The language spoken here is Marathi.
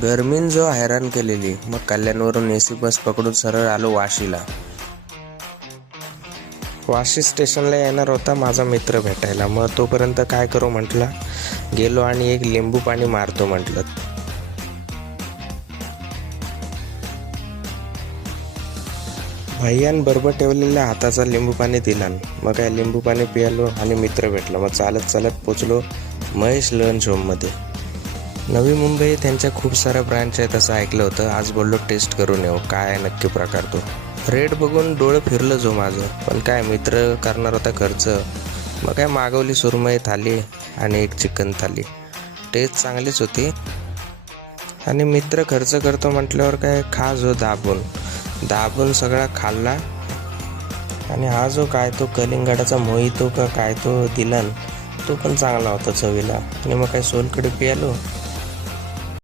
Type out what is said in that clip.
गर्मीन जो हैराण केलेली, मग कल्याणवरून एसी बस पकडून सरळ आलो वाशीला. वाशी स्टेशनला येणार होता माझा मित्र भेटायला. मग तोपर्यंत काय करू म्हटलं, गेलो आणि एक लिंबू पाणी मारतो म्हटलं. भैयान बरोबर ठेवलेल्या हाताचा लिंबू पाणी दिला. मग काय लिंबू पाणी पियालो आणि मित्र भेटला. मग चालत चालत पोचलो महेश लंच होममध्ये. नवी मुंबई त्यांच्या खूप साऱ्या ब्रँच आहेत असं ऐकलं होतं. आज बोललो टेस्ट करून येऊ काय आहे नक्की प्रकार तो. रेट बघून डोळं फिरलं जो माझं, पण काय मित्र करणार होता खर्च. मग काय मागवली सुरमई थाली आणि एक चिकन थाली. टेस्ट चांगलीच होती आणि मित्र खर्च करतो म्हटल्यावर काय खा जो दाबून सगळा खाल्ला. आणि हा जो काय तो कलिंगडाचा मोहितो का काय तो दिला, तो पण चांगला होता चवीला. आणि मग काय सोलकडे पियालो